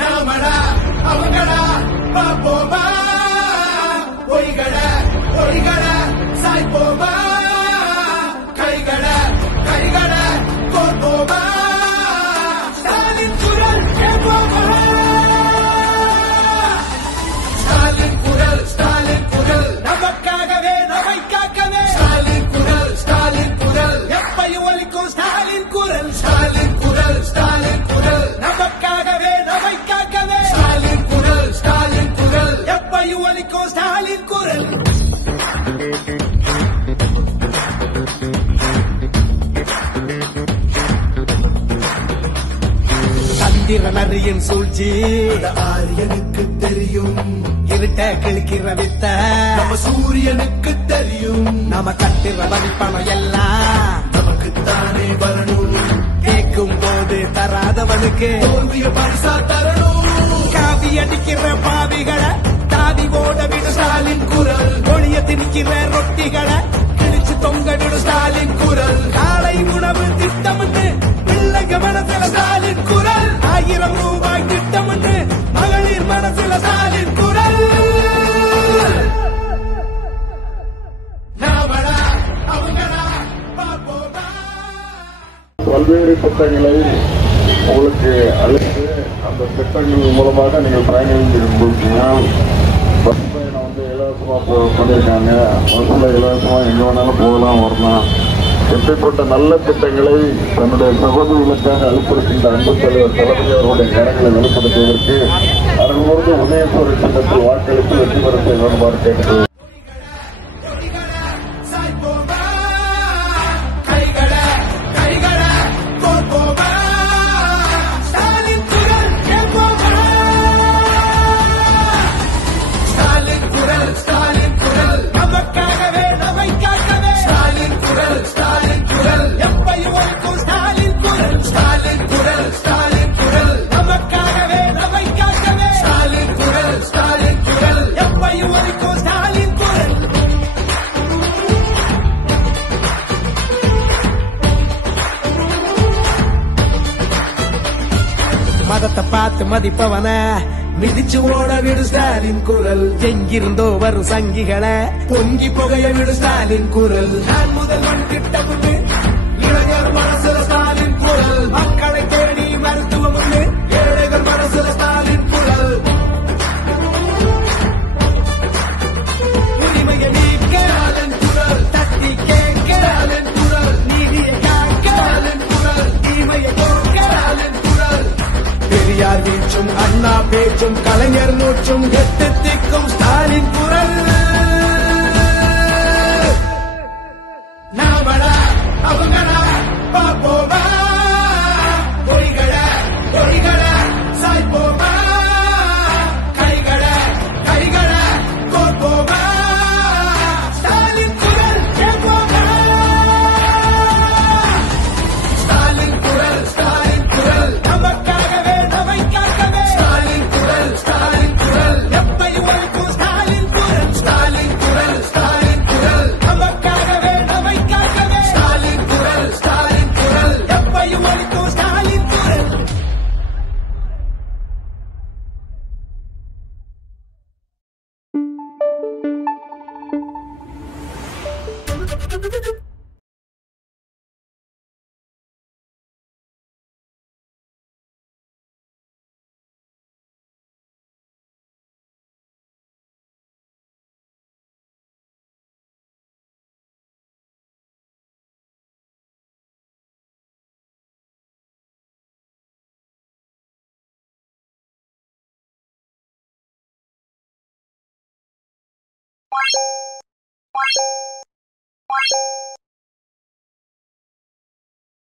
நாமடா அவங்கடா பாப்போமா பொய்கட பொய்கட சாய்ப்போமா கைகட கைகட கோப்போமா ஸ்டாலின் குரல் கேட்போமா ஸ்டாலின் குரல் நமக்காகவே நம்மை காக்கவே ஸ்டாலின் குரல் எப்பையும் ஒலிக்கும் ஸ்டாலின் குரல் நமக்காகவே நம்மை காக்கவே ஸ்டாலின் குரல் எப்பையும் ஒலிக்கும் ஸ்டாலின் குரல் சந்திரனரியின் சூழ்ச்சி ஆரியனுக்கு தெரியும் இருட்ட கிழக்கிற வித்த நம்ம சூரியனுக்கு தெரியும் நம்ம கட்டுற வரிப்பணம் எல்லாம் நமக்குத்தானே வரணும் கேட்கும் போது தராதவனுக்கு தோல்விய பரிசா தரணும் காவி அடிக்கிற பாவிகளை தாவி ஓட விடு ஸ்டாலின் குரல் ஒளிய திணிக்கிற ரொட்டிகளை கிழிச்சு தொங்க விடு ஸ்டாலின் குரல் காலை உணவு திட்டம் பிள்ளைங்க மனசுல ஸ்டாலின் குரல் 1000 ரூபாய் திட்டம் மகளிர் மனசுல ஸ்டாலின் குரல் நாமடா அவங்கடா பாப்போமா பல்வேறு திட்டங்களை உங்களுக்கு அழைத்து அந்த திட்டங்கள் மூலமாக நீங்கள் பயணிச்சிருக்கீங்க. பஸ் பயணம் இலவசமாக பண்ணியிருக்காங்க. பஸ்ஸில் இலவசமாக எங்கே வேணாலும் போகலாம் வரலாம். எப்படிப்பட்ட நல்ல திட்டங்களை தன்னுடைய சகோதரிகளுக்காக அளித்திருக்கின்ற அன்பு தலைவர் தளபதி அவர்களுடைய கரங்களை வெளிப்படுத்துவதற்கு அருள்மூர்த்தி உதயசூரிய திட்டத்தில் வாக்களித்து வெற்றி பெற செய்ய வேண்டுமாறு கேட்கிறேன். மதத்தை பார்த்து மதிப்பவன மிதிச்சு ஓட விடு ஸ்டாலின் குரல் எங்கிருந்தோ வரும் சங்கிகளை பொங்கி புகைய விடு ஸ்டாலின் குரல் நான் முதல்வன் திட்டம் இளைஞர் மனசுல ஸ்டாலின் குரல் மக்களை தேடி மருத்துவம் ஏழைகள் மனசுல ஸ்டாலின் குரல் உரிமையை நீக்க குரல் தட்டி கேட்க குரல் நீதியை காக்க குரல் தீமையை போக்க குரல் பெரியார் வீச்சும் அண்ணா பேச்சும் கலைஞர் நூற்றும் எட்டு திக்கும் ஸ்டாலின் குரல் நாமடா அவங்கடா பாப்போமா பொய்கட பொய்கட சாய்ப்போமா கைகட கைகட கோப்போமா ஸ்டாலின் குரல் கேட்போமா ஸ்டாலின் குரல் நமக்காகவே நம்மை காக்கவே ஸ்டாலின் குரல் எப்பையும் ஒலிக்கும் ஸ்டாலின் குரல் நமக்காகவே நம்மை காக்கவே ஸ்டாலின் குரல் எப்பையும் ஒலிக்கும் ஸ்டாலின் குரல்